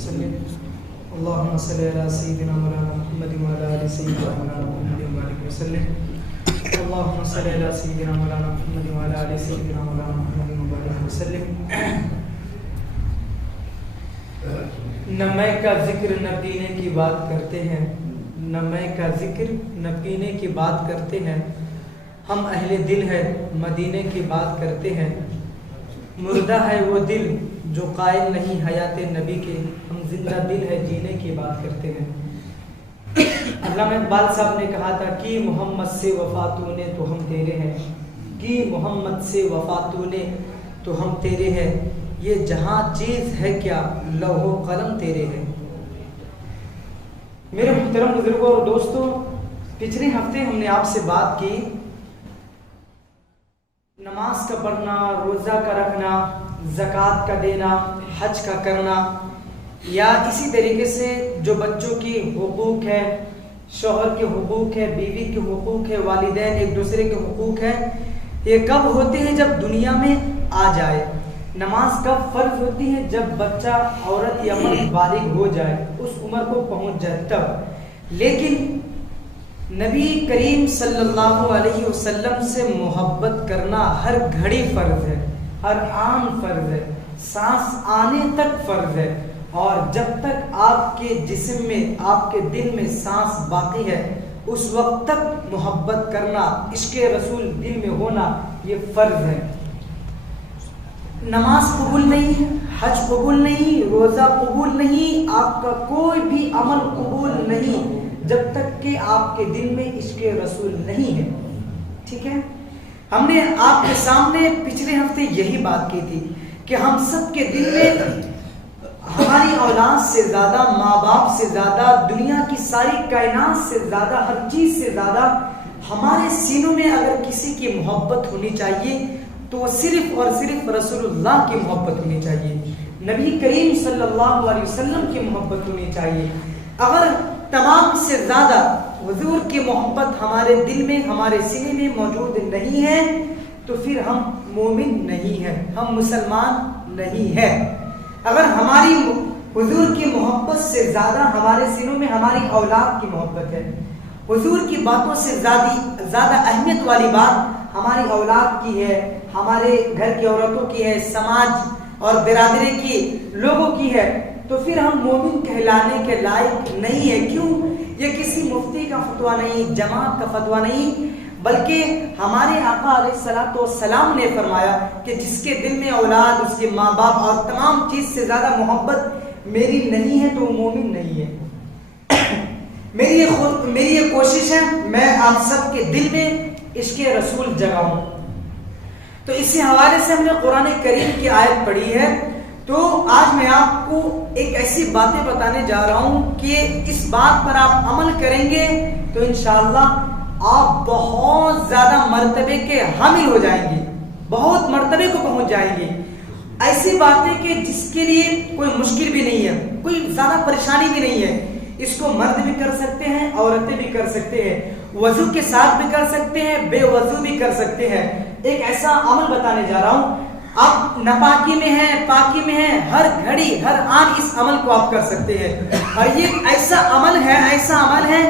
وسلم اللهم صل على سيدنا مولانا محمد وعلى آل سيدنا مولانا محمد وبارك وسلم اللهم صل على سيدنا مولانا محمد وعلى آل سيدنا مولانا محمد وبارك وسلم. نہ میں کا ذکر نہ پینے کی بات کرتے ہیں، نہ میں کا ذکر نہ پینے کی بات کرتے ہیں، ہم اہل دل ہے مدینے کی بات کرتے ہیں. مردہ ہے وہ دل جو قائل نہیں حیات نبی کے، ہم زندہ دل ہے جینے کی بات کرتے ہیں. علامہ اقبال صاحب نے کہا تھا کہ محمد سے وفا تو نے تو ہم تیرے ہیں، کہ محمد سے وفا تو نے تو ہم تیرے ہیں، یہ جہاں چیز ہے کیا لوح و قلم تیرے ہیں. میرے محترم بزرگوں اور دوستوں، پچھلے ہفتے ہم نے آپ سے بات کی نماز کا پڑھنا، روزہ کا رکھنا، زکوٰۃ کا دینا، حج کا کرنا، یا اسی طریقے سے جو بچوں کی حقوق ہے، شوہر کے حقوق ہے، بیوی کے حقوق ہے، والدین ایک دوسرے کے حقوق ہے، یہ کب ہوتے ہیں جب دنیا میں آ جائے. نماز کب فرض ہوتی ہے جب بچہ عورت یا مرد بالغ ہو جائے، اس عمر کو پہنچ جائے تب. لیکن نبی کریم صلی اللہ علیہ وسلم سے محبت کرنا ہر گھڑی فرض ہے، ہر آن فرض ہے، سانس آنے تک فرض ہے. اور جب تک آپ کے جسم میں، آپ کے دل میں سانس باقی ہے، اس وقت تک محبت کرنا، عشق رسول دل میں ہونا، یہ فرض ہے. نماز قبول نہیں، حج قبول نہیں، روزہ قبول نہیں، آپ کا کوئی بھی عمل قبول نہیں جب تک کہ آپ کے دل میں عشق رسول نہیں ہے. ٹھیک ہے، ہم نے آپ کے سامنے پچھلے ہفتے یہی بات کی تھی کہ ہم سب کے دل میں ہماری اولاد سے زیادہ، ماں باپ سے زیادہ، دنیا کی ساری کائنات سے زیادہ، ہر چیز سے زیادہ ہمارے سینوں میں اگر کسی کی محبت ہونی چاہیے تو صرف اور صرف رسول اللہ کی محبت ہونی چاہیے، نبی کریم صلی اللہ علیہ وسلم کی محبت ہونی چاہیے. اگر تمام سے زیادہ حضور کی محبت ہمارے دل میں، ہمارے سینے میں موجود نہیں ہے تو پھر ہم مومن نہیں ہیں، ہم مسلمان نہیں ہیں. اگر ہماری حضور کی محبت سے زیادہ ہمارے سینوں میں ہماری اولاد کی محبت ہے، حضور کی باتوں سے زیادہ اہمیت والی بات ہماری اولاد کی ہے، ہمارے گھر کی عورتوں کی ہے، سماج اور برادری کی لوگوں کی ہے، تو پھر ہم مومن کہلانے کے لائق نہیں ہے. کیوں؟ یہ کسی مفتی کا فتویٰ نہیں، جماعت کا فتویٰ نہیں، بلکہ ہمارے آقا علیہ الصلوۃ والسلام نے فرمایا کہ جس کے دل میں اولاد، اس کے ماں باپ اور تمام چیز سے زیادہ محبت میری نہیں ہے تو وہ مومن نہیں ہے. میری یہ کوشش ہے میں آپ سب کے دل میں عشق رسول جگاؤں. تو اسی حوالے سے ہم نے قرآن کریم کی آیت پڑھی ہے. تو آج میں آپ کو ایک ایسی باتیں بتانے جا رہا ہوں کہ اس بات پر آپ عمل کریں گے تو انشاءاللہ آپ بہت زیادہ مرتبے کے حامل ہو جائیں گے، بہت مرتبے کو پہنچ جائیں گے. ایسی باتیں کہ جس کے لیے کوئی مشکل بھی نہیں ہے، کوئی زیادہ پریشانی بھی نہیں ہے. اس کو مرد بھی کر سکتے ہیں، عورتیں بھی کر سکتے ہیں، وضو کے ساتھ بھی کر سکتے ہیں، بے وضو بھی کر سکتے ہیں. ایک ایسا عمل بتانے جا رہا ہوں، آپ ناپاکی میں ہیں، پاکی میں ہیں، ہر گھڑی ہر آن اس عمل کو آپ کر سکتے ہیں. اور یہ ایسا عمل ہے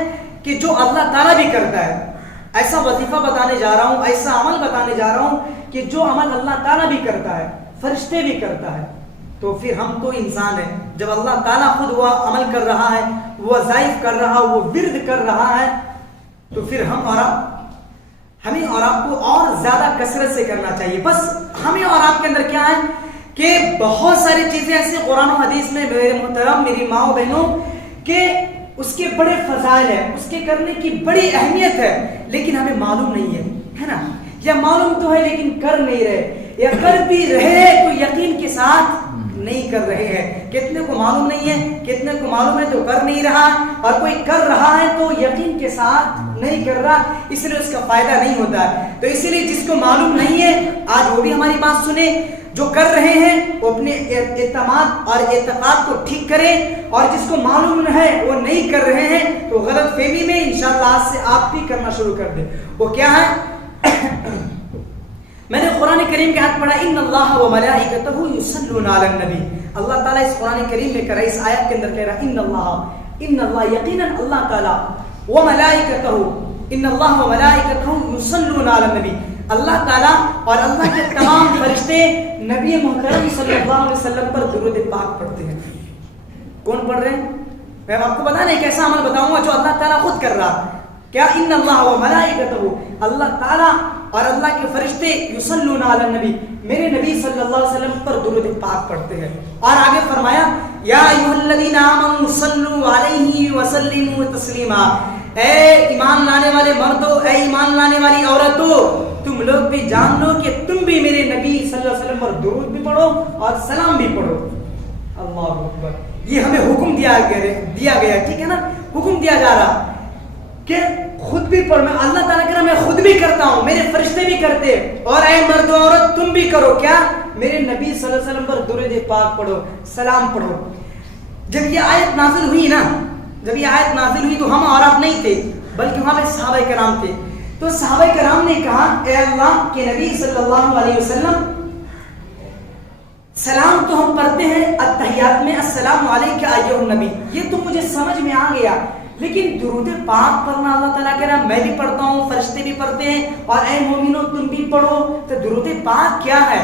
کہ جو اللہ تعالیٰ بھی کرتا ہے. ایسا وظیفہ بتانے جا رہا ہوں، ایسا عمل بتانے جا رہا ہوں کہ جو عمل اللہ تعالیٰ بھی کرتا ہے، فرشتے بھی کرتا ہے. تو پھر ہم تو انسان ہیں، جب اللہ تعالیٰ خود وہ عمل کر رہا ہے، وہ وظائف کر رہا ہے، وہ ورد کر رہا ہے، تو پھر ہمیں اور آپ کو اور زیادہ کثرت سے کرنا چاہیے. بس ہمیں اور آپ کے اندر کیا ہے کہ بہت ساری چیزیں ایسے قرآن و حدیث میں میرے محترم، میری ماں و بہنوں، کہ اس کے بڑے فضائل ہیں، اس کے کرنے کی بڑی اہمیت ہے، لیکن ہمیں معلوم نہیں ہے نا. یا معلوم تو ہے لیکن کر نہیں رہے، یا کر بھی رہے تو یقین کے ساتھ نہیں کر رہے ہیں. کتنے کو معلوم نہیں ہے، کتنے کو معلوم ہے تو کر نہیں رہا، اور کوئی کر رہا ہے تو یقین کے ساتھ نہیں کر رہا، اس لیے اس کا فائدہ نہیں ہوتا ہے. تو اسی لیے جس کو معلوم نہیں ہے آج وہ بھی ہماری بات سنے، جو کر رہے ہیں وہ اپنے اعتماد اور اعتقاد کو ٹھیک کریں، اور جس کو معلوم ہے وہ نہیں کر رہے ہیں تو غلط فہمی میں انشاءاللہ آج سے آپ بھی کرنا شروع کر دیں. وہ کیا ہے؟ میں نے قرآن کریم کے آیت پڑھا، ان اللہ و ملائکتہ یصلون علی النبی، اللہ تعالیٰ اس قرآن کریم میں کہہ رہا ہے، اس آیت کے اندر کہہ رہا ہے ان اللہ یقیناً اللہ تعالیٰ وملائکتہ ان اللہ وملائکتہ یصلون علی النبی، اللہ تعالیٰ اور اللہ کے تمام فرشتے نبی محترم صلی اللہ علیہ وسلم پر درود پاک پڑھتے ہیں۔ کون پڑھ رہے ہیں؟ میں آپ کو بتانا ایک ایسا عمل بتاؤں گا جو اللہ تعالیٰ خود کر رہا، کیا ان اللہ وملائکتہ، اللہ تعالیٰ اور اللہ کے فرشتے یصلون علی النبی، میرے نبی صلی اللہ علیہ وسلم پر درود پاک پڑھتے ہیں۔ اور آگے فرمایا یا ایھا الذین آمنوا صلوا علیہ وسلموا تسلیما، اے ایمان لانے والے مردوں، اے ایمان لانے والی عورتوں، تم لوگ بھی جان لو کہ تم بھی میرے نبی صلی اللہ علیہ وسلم پر درود بھی پڑھو اور سلام بھی پڑھو۔ اللہ اکبر، یہ ہمیں حکم دیا گیا، ٹھیک ہے نا، حکم دیا جا رہا کہ خود بھی پڑھ، میں اللہ تعالیٰ کہہ رہا میں خود بھی کرتا ہوں، میرے فرشتے بھی کرتے، اور اے مرد و عورت تم بھی کرو، کیا؟ میرے نبی صلی اللہ علیہ وسلم پر درود پاک پڑھو، سلام پڑھو۔ جب یہ آیت نازل ہوئی نا، جب یہ آیت نازل ہوئی تو ہم اور آپ نہیں تھے، بلکہ وہاں پہ صحابہ کرام تھے، تو صحابہ کرام نے کہا اے اللہ کے نبی صلی اللہ علیہ وسلم، سلام تو ہم پڑھتے ہیں التحیات میں، السلام علیک ایھا النبی، یہ تو مجھے سمجھ میں آ گیا، لیکن درود پاک پڑھنا اللہ تعالیٰ کہہ رہا میں بھی پڑھتا ہوں، فرشتے بھی پڑھتے ہیں، اور اے مومنو تم بھی پڑھو، تو درود پاک کیا ہے؟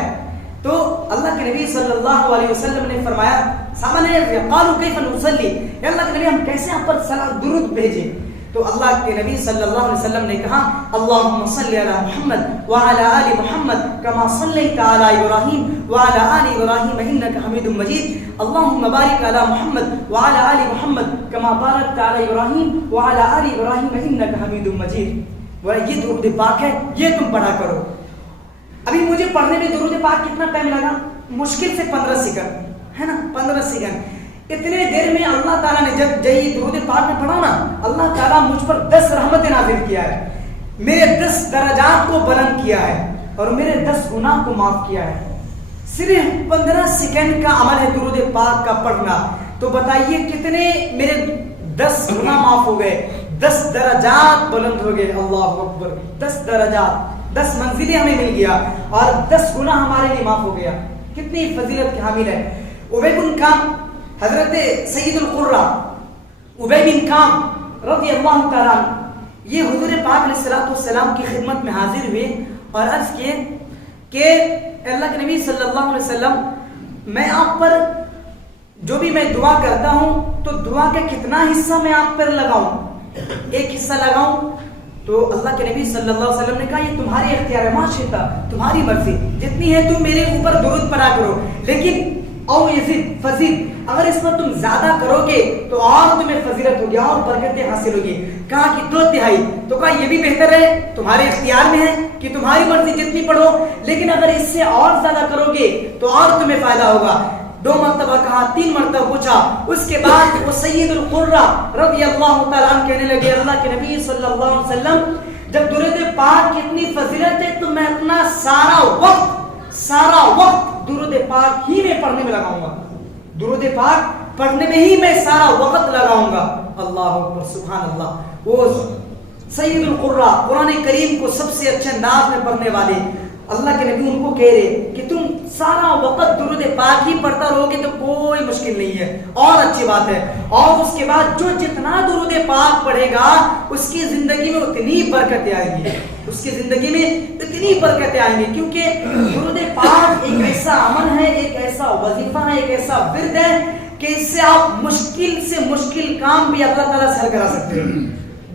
تو اللہ کے نبی صلی اللہ علیہ وسلم نے فرمایا، صحابہ نے قالوا کیف نصلی، یا اللہ کے نبی ہم کیسے آپ پر سلام درود بھیجیں؟ تو اللہ کے نبی صلی اللہ علیہ وسلم نے کہا اللہم صلی علی محمد وعلی آل محمد کما صلیت علی ابراہیم وعلی آل ابراہیم انک حمید مجید، اللہم بارک علی محمد وعلی آل محمد کما بارکت علی ابراہیم وعلی آل ابراہیم انک حمید مجید۔ یہ درود پاک ہے، یہ تم پڑھا کرو۔ ابھی مجھے پڑھنے میں درود پاک کتنا ٹائم لگا؟ مشکل سے 15 سیکنڈ، ہے نا، 15 سیکنڈ۔ اتنے دیر میں اللہ تعالیٰ نے جب یہ درود پاک میں پڑھا نا، اللہ تعالیٰ مجھ پر 10 رحمتیں نازل کیا ہے، میرے 10 درجات کو بلند کیا ہے، اور میرے 10 گناہ کو معاف کیا ہے۔ صرف 15 سیکنڈ کا عمل ہے درود پاک کا پڑھنا، تو بتائیے کتنے میرے 10 گناہ معاف ہو گئے، 10 درجات بلند ہو گئے۔ اللہ اکبر، 10 درجات، 10 منزلیں ہمیں مل گیا، اور 10 گناہ ہمارے لیے معاف ہو گیا۔ کتنی فضیلت کے حامل ہے۔ ابی بن کعب، حضرت سید القرہ ابی بن کعب رضی اللہ تعالیٰ عنہ، یہ حضور پاک علیہ الصلوۃ والسلام کی خدمت میں حاضر ہوئے اور عرض کیے کہ اللہ کے نبی صلی اللہ علیہ وسلم، میں آپ پر جو بھی میں دعا کرتا ہوں تو دعا کا کتنا حصہ میں آپ پر لگاؤں؟ ایک حصہ لگاؤں؟ تو اللہ کے نبی صلی اللہ علیہ وسلم نے کہا یہ تمہاری اختیار ہے، ما شئت، تمہاری مرضی، جتنی ہے تم میرے اوپر درود پڑھا کرو، لیکن او یزید فزید، اگر اس پر تم زیادہ کرو گے تو اور تمہیں فضیلت ہوگی اور برکتیں حاصل ہوگی۔ کہا کہ 2/3، تو کہا یہ بھی بہتر ہے، تمہارے اختیار میں ہے کہ تمہاری مرضی جتنی پڑھو، لیکن اگر اس سے اور زیادہ کرو گے تو اور تمہیں فائدہ ہوگا۔ 2 مرتبہ کہا، 3 مرتبہ پوچھا، اس کے بعد وہ سید القرہ رضی اللہ تعالیٰ عنہ کہنے لگے اللہ کے نبی صلی اللہ علیہ وسلم، جب درود پاک کی اتنی فضیلت ہے تو میں اپنا سارا وقت درود پاک ہی میں پڑھنے میں لگاؤں گا، درود پاک پڑھنے میں ہی میں سارا وقت لگاؤں گا۔ اللہ اکبر، سبحان اللہ۔ وہ سید القرہ قرآن کریم کو سب سے اچھے انداز میں پڑھنے والے، اللہ کے نبی ان کو کہہ رہے کہ تم سارا وقت درود پاک ہی پڑھتا رہو گے تو کوئی مشکل نہیں ہے، اور اچھی بات ہے۔ اور اس کے بعد جو جتنا درود پاک پڑھے گا اس کی زندگی میں اتنی برکتیں آئیں گی، اس کی زندگی میں اتنی برکتیں آئیں گی، کیونکہ درود پاک ایک ایسا عمل ہے، ایک ایسا وظیفہ ہے، ایک ایسا ورد ہے کہ اس سے آپ مشکل سے مشکل کام بھی اللہ تعالیٰ سے حل کرا سکتے ہیں۔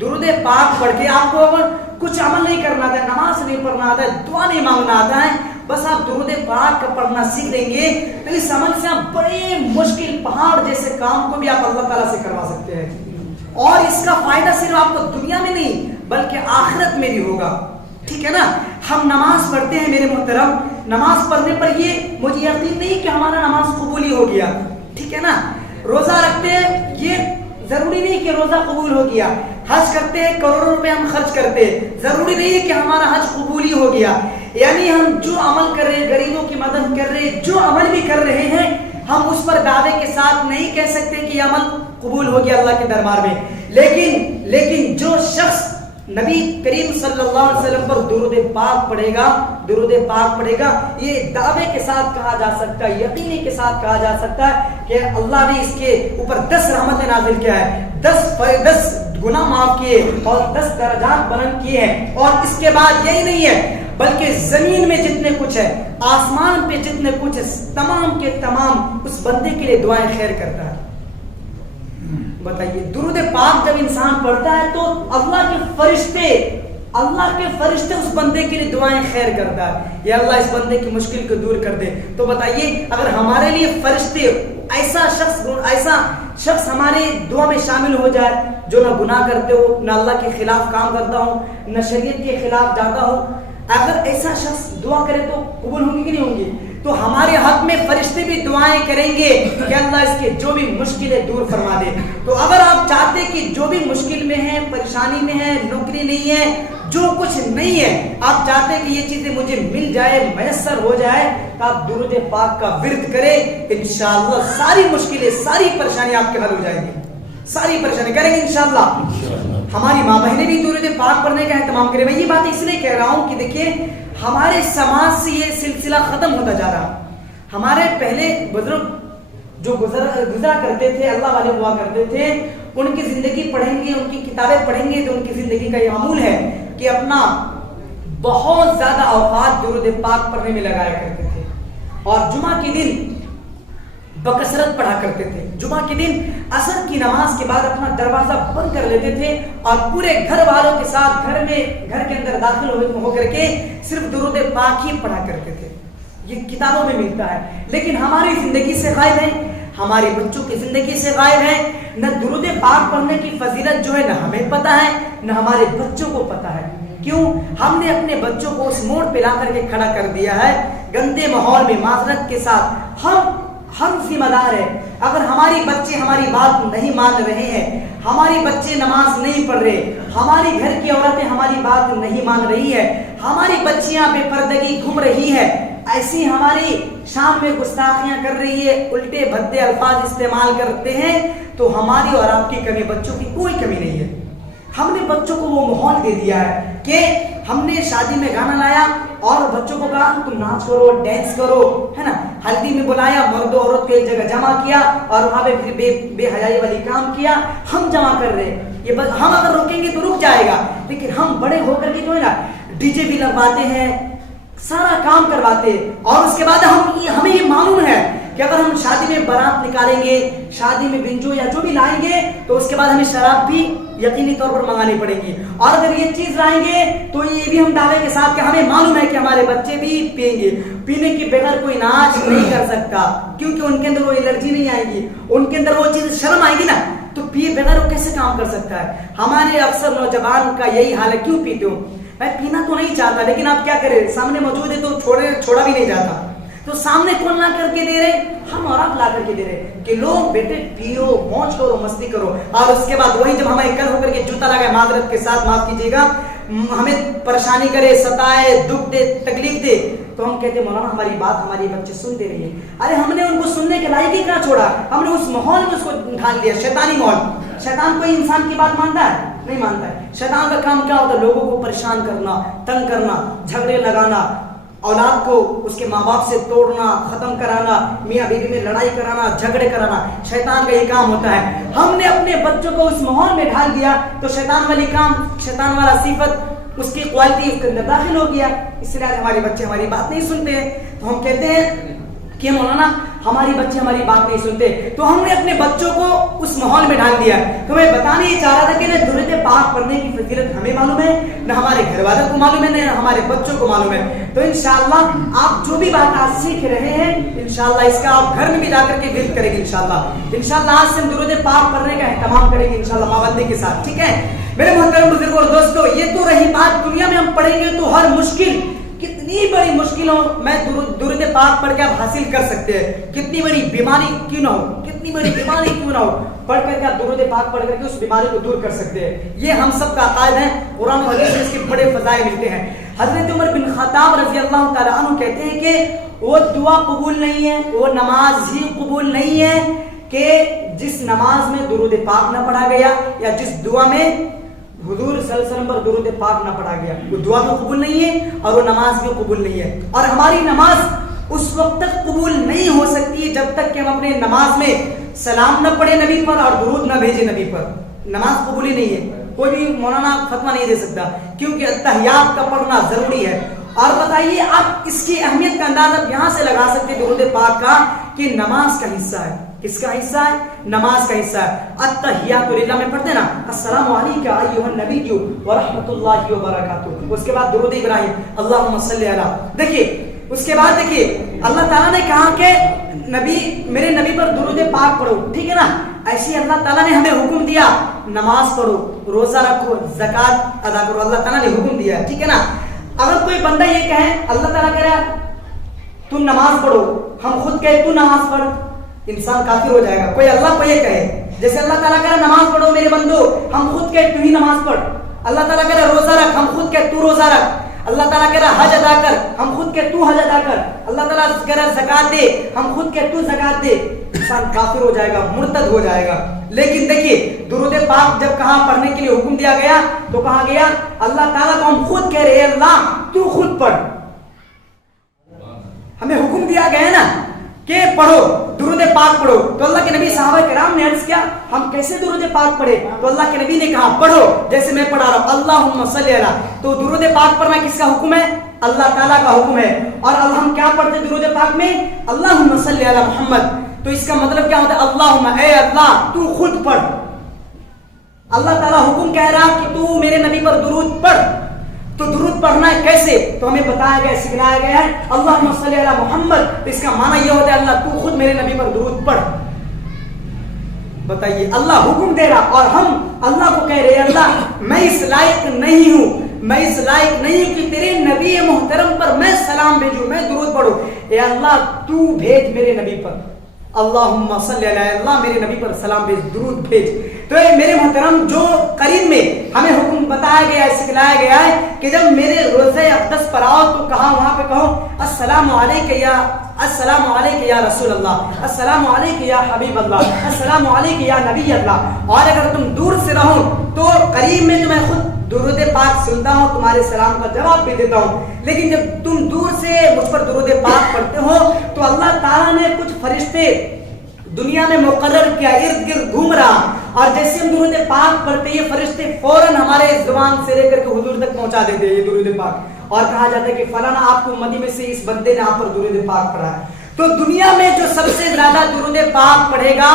درود پاک پڑھ کے آپ کو اگر کچھ عمل نہیں کرنا آتا ہے، نماز نہیں پڑھنا آتا ہے، دعا نہیں مانگنا آتا ہے، بس آپ درود پاک کا پڑھنا سیکھ لیں گے تو اس عمل سے آپ بڑے مشکل پہاڑ جیسے کام کو بھی آپ اللہ تعالیٰ سے کروا سکتے ہیں، اور اس کا فائدہ صرف آپ کو دنیا میں نہیں بلکہ آخرت میں بھی ہوگا، ٹھیک ہے نا۔ ہم نماز پڑھتے ہیں میرے محترم، نماز پڑھنے پر یہ مجھے یقین نہیں کہ ہمارا نماز قبول ہی ہو گیا، ٹھیک ہے نا۔ روزہ رکھتے ہیں، یہ ضروری نہیں کہ روزہ قبول ہو گیا۔ حج کرتے ہیں، کروڑوں روپے ہم خرچ کرتے ہیں، ضروری نہیں ہے کہ ہمارا حج قبول ہی ہو گیا۔ یعنی ہم جو عمل کر رہے ہیں، غریبوں کی مدد کر رہے ہیں، جو عمل بھی کر رہے ہیں، ہم اس پر دعوے کے ساتھ نہیں کہہ سکتے کہ یہ عمل قبول ہو گیا اللہ کے دربار میں، لیکن جو شخص نبی کریم صلی اللہ علیہ وسلم پر درود پاک پڑھے گا یہ دعوے کے ساتھ کہا جا سکتا ہے, یقینی کے ساتھ کہا جا سکتا ہے کہ اللہ نے اس کے اوپر 10 رحمتیں نازل کیا ہے, 10 گناہ معاف کیے اور 10 درجات بلند کیے ہیں. اور اس کے بعد یہی نہیں ہے بلکہ زمین میں جتنے کچھ ہے, آسمان پہ جتنے کچھ ہے, تمام کے تمام اس بندے کے لیے دعائیں خیر کرتا ہے. بتائیے, درود پاک جب انسان پڑھتا ہے تو اللہ کے فرشتے اس بندے کے لیے دعائیں خیر کرتا ہے, یا اللہ اس بندے کی مشکل کو دور کر دے. تو بتائیے اگر ہمارے لیے فرشتے ایسا شخص ہمارے دعا میں شامل ہو جائے جو نہ گناہ کرتے ہو, نہ اللہ کے خلاف کام کرتا ہو, نہ شریعت کے خلاف جاتا ہو, اگر ایسا شخص دعا کرے تو قبول ہوں گی کہ نہیں ہوں گی؟ تو ہمارے حق میں فرشتے بھی دعائیں کریں گے کہ اللہ اس کے جو بھی مشکل ہے دور فرما دے. تو اگر آپ چاہتے کہ جو بھی مشکل میں ہے, پریشانی میں ہے, نوکری نہیں ہے, جو کچھ نہیں ہے, آپ چاہتے کہ یہ چیزیں مجھے مل جائے, میسر ہو جائے, تو آپ درود پاک کا ورد کریں, انشاءاللہ ساری مشکلیں, ساری پریشانی آپ کے حل ہو جائیں گی. ساری پریشانی کریں گے انشاءاللہ. ہماری ماں بہنیں بھی درود پاک پڑھنے کا اہتمام کریں. میں یہ بات اس لیے کہہ رہا ہوں کہ دیکھیے ہمارے سماج سے یہ سلسلہ ختم ہوتا جا رہا. ہمارے پہلے بزرگ جو گزرا کرتے تھے, اللہ والے ہوا کرتے تھے, ان کی زندگی پڑھیں گے, ان کی کتابیں پڑھیں گے تو ان کی زندگی کا یہ معمول ہے کہ اپنا بہت زیادہ اوقات درود پاک پڑھنے میں لگایا کرتے تھے, اور جمعہ کے دن بکثرت پڑھا کرتے تھے. جمعہ کے دن عصر کی نماز کے بعد اپنا دروازہ بند کر لیتے تھے اور پورے گھر والوں کے ساتھ گھر کے اندر داخل ہو کر کے صرف درود پاک ہی پڑھا کرتے تھے. یہ کتابوں میں ملتا ہے, لیکن ہماری زندگی سے غائب ہے, ہمارے بچوں کی زندگی سے غائب ہے. نہ درود پاک پڑھنے کی فضیلت جو ہے نہ ہمیں پتہ ہے, نہ ہمارے بچوں کو پتہ ہے. کیوں؟ ہم نے اپنے بچوں کو اس موڑ پہ لا کر کے کھڑا کر دیا ہے. گندے ماحول میں معذرت کے ساتھ ہم ذمہ دار ہیں. اگر ہماری بچے ہماری بات نہیں مان رہے ہیں, ہماری بچے نماز نہیں پڑھ رہے, ہماری گھر کی عورتیں ہماری بات نہیں مان رہی ہے, ہماری بچیاں بے پردگی گھوم رہی ہے, ایسی ہماری شام میں گستاخیاں کر رہی ہے, الٹے بھدے الفاظ استعمال کرتے ہیں, تو ہماری اور آپ کی کمی, بچوں کی کوئی کمی نہیں ہے. ہم نے بچوں کو وہ ماحول دے دیا ہے کہ ہم نے شادی میں گانا لایا اور بچوں کو کہا تم ناچ کرو, ڈانس کرو, ہے نا. ہلدی میں بلایا, مرد و عورت کو ایک جگہ جمع کیا اور وہاں پہ پھر بے حیائی والی کام کیا. ہم جمع کر رہے ہیں, یہ ہم اگر روکیں گے تو رک جائے گا, لیکن ہم بڑے ہو کر کے جو ہے نا ڈی جے بھی لگواتے ہیں, سارا کام کرواتے ہیں, اور اس کے بعد ہمیں یہ معلوم ہے کہ اگر ہم شادی میں بارات نکالیں گے, شادی میں بنجو یا جو بھی لائیں گے, تو اس کے بعد ہمیں شراب بھی یقینی طور پر منگانی پڑے گی. اور اگر یہ چیز لائیں گے تو یہ بھی ہم دعوے کے ساتھ کہ ہمیں معلوم ہے کہ ہمارے بچے بھی پئیں گے. پینے کے بغیر کوئی ناچ نہیں کر سکتا, کیونکہ ان کے اندر وہ الرجی نہیں آئے گی, ان کے اندر وہ چیز شرم آئے گی نا, تو پیے بغیر وہ کیسے کام کر سکتا ہے. ہمارے اکثر نوجوان کا یہی حال ہے, کیوں پیتے ہو؟ میں پینا تو نہیں چاہتا, لیکن آپ کیا کریں, سامنے موجود ہے تو چھوڑا بھی نہیں جاتا. تو سامنے کون لا کر کے دے رہے؟ ہم اور آپ لا کر کے دے رہے کہ لوگ بیٹے پیو, موج کرو, مستی کرو, اور اس کے بعد وہی جب ہمیں کل ہو کر کے جوتا لگائے, معذرت کے ساتھ معاف کیجیے گا, ہمیں پریشانی کرے, ستائے, دکھ دے, تکلیف دے, تو ہم کہتے مولانا ہماری بات ہماری بچے سنتے رہیے. ارے ہم نے ان کو سننے کے لائق ہی کہاں چھوڑا, ہم نے اس ماحول میں اس کو ڈھال دیا, شیطانی ماحول. شیطان کوئی انسان کی بات مانتا ہے؟ نہیں مانتا ہے. شیطان کا کام کیا ہوتا ہے؟ لوگوں کو پریشان کرنا, تنگ کرنا, جھگڑے لگانا, اولاد کو اس کے ماں باپ سے توڑنا, ختم کرانا, میاں بیوی میں لڑائی کرانا, جھگڑے کرانا. شیطان کا یہ کام ہوتا ہے. ہم نے اپنے بچوں کو اس ماحول میں ڈھال دیا تو شیطان والی کام, شیطان والا صفت, اس کی کوالٹی اس کے اندر داخل ہو گیا. اس لیے آج ہمارے بچے ہماری بات نہیں سنتے ہیں. تو ہم کہتے ہیں کہ مولانا ہماری بچے ہماری بات نہیں سنتے, تو ہم نے اپنے بچوں کو اس ماحول میں ڈال دیا. تو میں بتانے یہ چاہ رہا تھا کہ نہ درود پاک پڑھنے کی فضیلت ہمیں معلوم ہے, نہ ہمارے گھر والوں کو معلوم ہے, نہ ہمارے بچوں کو معلوم ہے. تو انشاءاللہ آپ جو بھی بات آج سیکھ رہے ہیں, انشاءاللہ اس کا آپ گھر میں بھی جا کر کے ورد کریں گے. انشاءاللہ آج سے ہم درود پاک پڑھنے کا اہتمام کریں گے انشاءاللہ پابندی کے ساتھ. ٹھیک ہے میرے محترم بزرگوں اور دوستوں, یہ تو رہی بات دنیا میں ہم پڑھیں گے تو ہر مشکل, کتنی بڑی مشکلوں میں درود پاک پڑھ کے آپ حاصل کر سکتے ہیں. کتنی بڑی بیماری کیوں نہ ہو, کتنی بڑی بیماری کیوں نہ ہو, پڑھ کر کے آپ درود پاک پڑھ کر کے اس بیماری کو دور کر سکتے ہیں. یہ ہم سب کا عقائد ہے. قرآن و حدیث میں اس کے بڑے فضائل ملتے ہیں. حضرت عمر بن خطاب رضی اللہ تعالیٰ عنہ کہتے ہیں کہ وہ دعا قبول نہیں ہے, وہ نماز ہی قبول نہیں ہے کہ جس نماز میں درود پاک نہ پڑھا گیا, یا جس دعا میں حضور صلی اللہ علیہ وسلم پر درود پاک نہ پڑھا گیا، وہ دعا بھی قبول نہیں ہے اور وہ نماز بھی قبول نہیں ہے. اور ہماری نماز اس وقت تک قبول نہیں ہو سکتی ہے جب تک کہ ہم اپنے نماز میں سلام نہ پڑھے نبی پر اور درود نہ بھیجے نبی پر. نماز قبول ہی نہیں ہے. کوئی بھی مولانا فتویٰ نہیں دے سکتا کیونکہ التحیات کا پڑھنا ضروری ہے. اور بتائیے آپ اس کی اہمیت کا اندازہ یہاں سے لگا سکتے درود پاک کا کہ نماز کا حصہ ہے. کس کا حصہ ہے؟ نماز کا حصہ ہے. التحیات للہ میں پڑھتے نا السلام علیکم ایھا النبی ورحمۃ اللہ وبرکاتہ. اس کے بعد درود ابراہیم اللہم صلی علی. دیکھیے اس کے بعد دیکھیے اللہ تعالیٰ نے کہا کہ نبی میرے نبی پر درود پاک پڑھو. ٹھیک ہے نا. ایسے اللہ تعالیٰ نے ہمیں حکم دیا نماز پڑھو، روزہ رکھو، زکوٰۃ ادا کرو. اللہ تعالیٰ نے حکم دیا. ٹھیک ہے نا. اگر کوئی بندہ یہ کہے اللہ تعالیٰ کہہ رہا تم نماز پڑھو، ہم خود کہے تو نماز پڑھ، انسان کافر ہو جائے گا. کوئی اللہ کو یہ کہے جیسے اللہ تعالیٰ کہہ رہا نماز پڑھو میرے بندو، ہم خود کہے تو ہی نماز پڑھ. اللہ تعالیٰ کہہ رہا روزہ رکھ، ہم خود کہے تو روزہ رکھ. اللہ تعالیٰ کہہ رہا حج ادا کر، ہم خود کہے تو حج ادا کر. اللہ تعالیٰ کہہ رہا زکوٰۃ دے، ہم خود کہے تو زکوٰۃ دے. انسان کافر ہو جائے گا، مرتد ہو جائے گا. لیکن دیکھیے درود پاک جب کہاں پڑھنے کے لیے حکم دیا گیا تو کہا گیا اللہ تعالیٰ کو ہم خود کہہ رہے اللہ تو خود پڑھ. ہمیں حکم دیا گیا نا کہ پڑھو درود پاک پڑھو. تو اللہ کے نبی صحابہ کرام نے عرض کیا ہم کیسے درود پاک پڑھے؟ تو اللہ کے نبی نے کہا پڑھو جیسے میں پڑھا رہا ہوں اللہم صلی علی. تو درود پاک پڑھنا کس کا حکم ہے؟ اللہ تعالیٰ کا حکم ہے. اور ہم کیا پڑھتے درود پاک میں؟ اللہم صلی علی محمد. تو اس کا مطلب کیا ہوتا ہے؟ اللہم اے اللہ تو خود پڑھ. اللہ تعالیٰ حکم کہہ رہا کہ تو میرے نبی پر درود پڑھ. تو درود پڑھنا ہے کیسے؟ تو ہمیں بتایا گیا سکھلایا گیا ہے اللہم صلی علی محمد. اس کا معنی یہ ہوتا ہے اللہ تو خود میرے نبی پر درود پڑھ. بتائیے اللہ حکم دے رہا اور ہم اللہ کو کہہ رہے ہیں اللہ میں اس لائق نہیں ہوں، میں اس لائق نہیں ہوں کہ تیرے نبی محترم پر میں سلام بھیجوں، میں درود پڑھوں. اے اللہ تو بھیج میرے نبی پر اللہم صلی علی اللہ میرے نبی پر سلام بھیج، درود بھیج. تو میرے محترم جو قریب میں ہمیں حکم بتایا گیا ہے سکھلایا گیا ہے کہ جب میرے روزہ اقدس پر آؤ تو کہاں وہاں پہ کہو السلام علیک یا رسول اللہ، السلام علیک یا حبیب اللہ، السلام علیک یا نبی اللہ. اور اگر تم دور سے رہو تو قریب میں تو میں خود درود پاک سنتا ہوں، تمہارے سلام کا جواب بھی دیتا ہوں. لیکن جب تم دور سے مجھ پر درود پاک پڑھتے ہو تو اللہ تعالیٰ نے کچھ فرشتے دنیا میں مقرر کیا ارد گرد گھوم رہا، اور جیسے ہم درود پاک پڑھتے یہ فرشتے فوراً ہمارے زبان سے لے کر کے حضور تک پہنچا دیتے ہیں یہ درود پاک. اور کہا جاتا ہے کہ فلانا آپ کو امتی میں سے اس بندے نے آپ پر درود پاک پڑھا ہے. تو دنیا میں جو سب سے زیادہ درود پاک پڑھے گا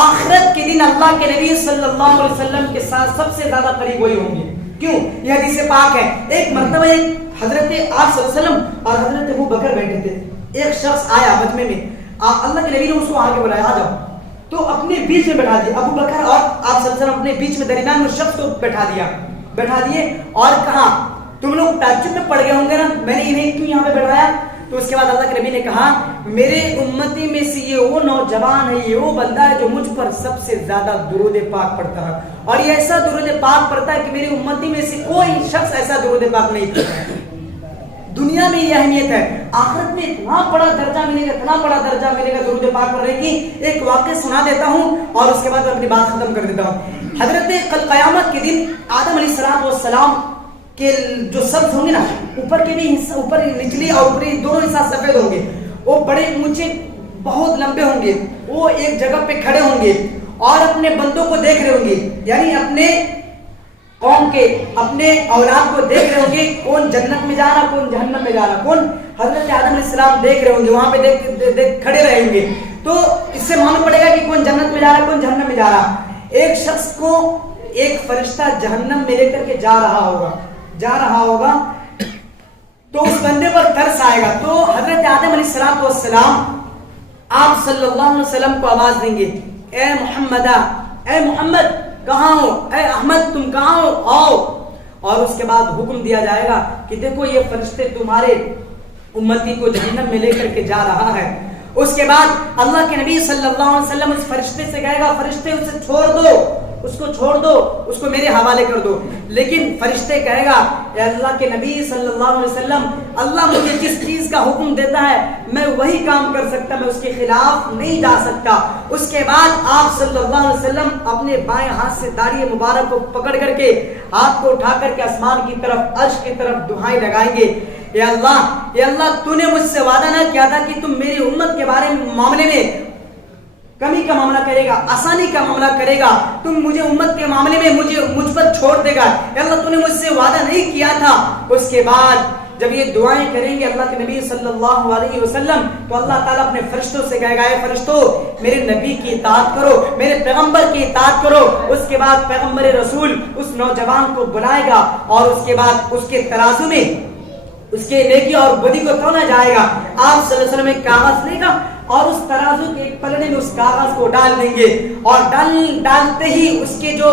آخرت کے دن اللہ کے نبی صلی اللہ علیہ وسلم کے ساتھ سب سے زیادہ قریب وہی ہوں گے. کیوں؟ یہ حدیث پاک ہے. ایک مرتبہ حضرت آپ صلی اللہ علیہ وسلم اور حضرت ابو بکر بیٹھے تھے. ایک شخص آیا مجمع میں، اللہ کے نبی نے اس کو آگے بلایا آ جاؤ، تو اپنے بیچ میں بیٹھا دیا. ابو بکر اور آپ صلی اللہ علیہ وسلم اپنے بیچ میں درمیان میں شخص کو بیٹھا دیے اور کہا تم لوگ تعجب میں پڑ گئے ہوں گے نا میں نے انہیں کیوں یہاں پہ بیٹھایا. تو اس کے بعد اللہ کے نبی نے کہا میرے امتی میں سے یہ وہ نوجوان ہے، یہ وہ بندہ ہے جو مجھ پر سب سے زیادہ درود پاک پڑھتا ہے، اور یہ ایسا درود پاک پڑھتا ہے کہ میری امتی میں سے کوئی شخص ایسا درود پاک نہیں پڑھتا ہے. دنیا میں یہ اہمیت ہے، آخرت میں اتنا بڑا درجہ ملے گا، اتنا بڑا درجہ ملے گا درود پاک پڑھنے کی. ایک واقعہ سنا دیتا ہوں اور اس کے بعد میں اپنی بات ختم کر دیتا ہوں. حضرت کل قیامت کے دن آدم علیہ السلام کے جو سبز ہوں گے نا، اوپر کے بھی حصہ، اوپر نچلی اور اوپری دونوں حصہ سفید ہوں گے، وہ بڑے اونچے بہت لمبے ہوں گے، وہ ایک جگہ پہ کھڑے ہوں گے اور اپنے بندوں کو دیکھ رہے ہوں گے، یعنی اپنے قوم کے اپنے اولاد کو دیکھ رہے ہوں گے کون جنت میں جا رہا کون جہنم میں جا رہا. کون؟ حضرت آدم علیہ السلام دیکھ رہے ہوں گے، وہاں پہ کھڑے رہیں گے. تو اس سے معلوم پڑے گا کہ کون جنت میں جا رہا کون جہنم میں جا رہا. ایک شخص کو ایک فرشتہ جہنم میں لے کر کے جا رہا ہوگا تو اس بندے پر ترس آئے گا. تو حضرت آدم علیہ السلام آپ صلی اللہ علیہ وسلم کو آواز دیں گے اے محمد کہاں ہو، اے احمد تم کہاں ہو، آؤ. اور اس کے بعد حکم دیا جائے گا کہ دیکھو یہ فرشتے تمہارے امتی کو جہنم میں لے کر کے جا رہا ہے. اس کے بعد اللہ کے نبی صلی اللہ علیہ وسلم اس فرشتے سے کہے گا فرشتے اسے چھوڑ دو، اس کو چھوڑ دو، اس کو میرے حوالے کر دو. لیکن فرشتے کہے گا اے اللہ کے نبی صلی اللہ علیہ وسلم، اللہ مجھے جس چیز کا حکم دیتا ہے میں وہی کام کر سکتا، میں اس کے خلاف نہیں جا سکتا. اس کے بعد آپ صلی اللہ علیہ وسلم اپنے بائیں ہاتھ سے داڑھی مبارک کو پکڑ کر کے ہاتھ کو اٹھا کر کے آسمان کی طرف، عرش کی طرف دعائیں لگائیں گے. اے اللہ تو نے مجھ سے وعدہ نہ کیا تھا کہ تم میری امت کے بارے میں معاملے میں کمی کا معاملہ کرے گا، آسانی کا معاملہ کرے گا، تم مجھے امت کے معاملے میں مجھ پر چھوڑ دے گا. اے اللہ تو نے مجھ سے وعدہ نہیں کیا تھا. اس کے بعد جب یہ دعائیں کریں گے اللہ کے نبی صلی اللہ علیہ وسلم تو اللہ تعالیٰ اپنے فرشتوں سے کہے گا اے فرشتوں میرے نبی کی اطاعت کرو، میرے پیغمبر کی اطاعت کرو. اس کے بعد پیغمبر رسول اس نوجوان کو بلائے گا اور اس کے بعد اس کے ترازو میں اس کے نیکی اور بدی کو تولا جائے گا. آپ صلی اللہ علیہ وسلم ایک کاغذ لے گا اور اس ترازو کے ایک پلڑے میں اس کاغذ کو ڈال دیں گے اور ڈالتے ہی اس کے جو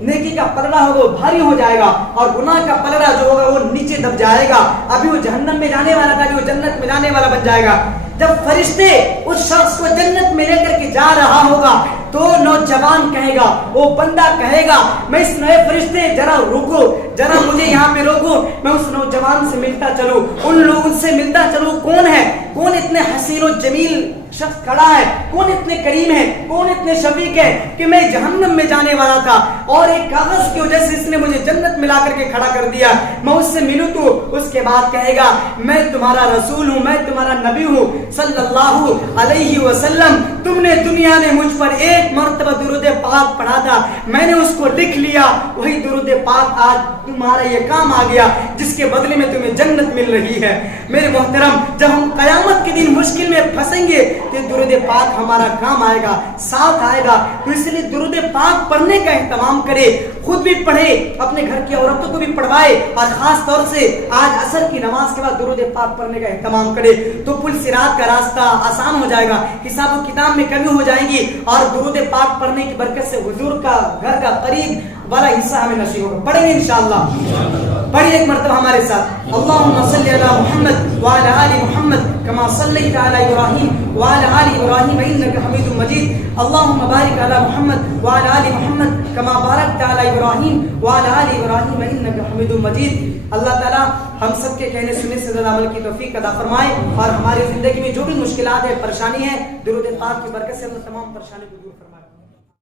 نیکی کا پلڑا ہوگا وہ بھاری ہو جائے گا اور گناہ کا پلڑا جو ہوگا وہ نیچے دب جائے گا. ابھی وہ جہنم میں جانے والا تھا، ابھی وہ جنت میں جانے والا بن جائے گا. جب فرشتے اس شخص کو جنت میں لے کر کے جا رہا ہوگا تو نوجوان کہے گا، وہ بندہ کہے گا میں اس نئے فرشتے ذرا روکو، ذرا مجھے یہاں پہ روکو، میں اس نوجوان سے ملتا چلوں، ان لوگوں سے ملتا چلوں. کون ہے، کون اتنے حسین و جمیل شخص کھڑا ہے، کون اتنے کریم ہے، کون اتنے شفیق ہے کہ میں جہنم میں جانے والا تھا اور ایک کاغذ کی وجہ سے اس نے مجھے جنت میں لا کر کے کھڑا کر دیا، میں اس سے ملوں. تو اس کے بعد کہے گا میں تمہارا رسول ہوں، میں تمہارا نبی ہوں صلی اللہ علیہ وسلم. تم نے دنیا میں مجھ پر ایک مرتبہ درود پاک پڑھا تھا، میں نے اس کو لکھ لیا، وہی درود پاک آج تمہارا یہ کام آ گیا جس کے بدلے میں تمہیں جنت مل رہی ہے. میرے محترم جب ہم قیامت کے دن مشکل میں پھنسیں گے تو درود پاک ہمارا کام آئے گا، ساتھ آئے گا. تو اس لیے درود پاک پڑھنے کا اہتمام کرے، خود بھی پڑھے، اپنے گھر کی عورتوں کو بھی پڑھوائے اور خاص طور سے آج عصر کی نماز کے بعد درود پاک پڑھنے کا اہتمام کرے تو پل صراط کا راستہ آسان ہو جائے گا، حساب و کتاب میں کمی ہو جائے گی اور درود پاک پڑھنے کی برکت سے حضور کا گھر کا قریب والا حصہ ہمیں نصیب ہوگا. پڑھیں گے انشاءاللہ. پڑھیے ایک مرتبہ ہمارے ساتھ اللہم صلی علی محمد وعلی آل محمد کما صلیت علی ابراہیم وعلی آل ابراہیم انک حمید مجید. اللہم بارک علی محمد وعلی آل محمد کما بارکت علی ابراہیم وعلی آل ابراہیم انک حمید مجید. اللہ تعالیٰ ہم سب کے کہنے سننے سے زیادہ عمل کی توفیق عطا فرمائے اور ہماری زندگی میں جو بھی مشکلات ہے، پریشانی ہے، درود پاک کی برکت سے اللہ تمام پریشانی کو دور فرمائے.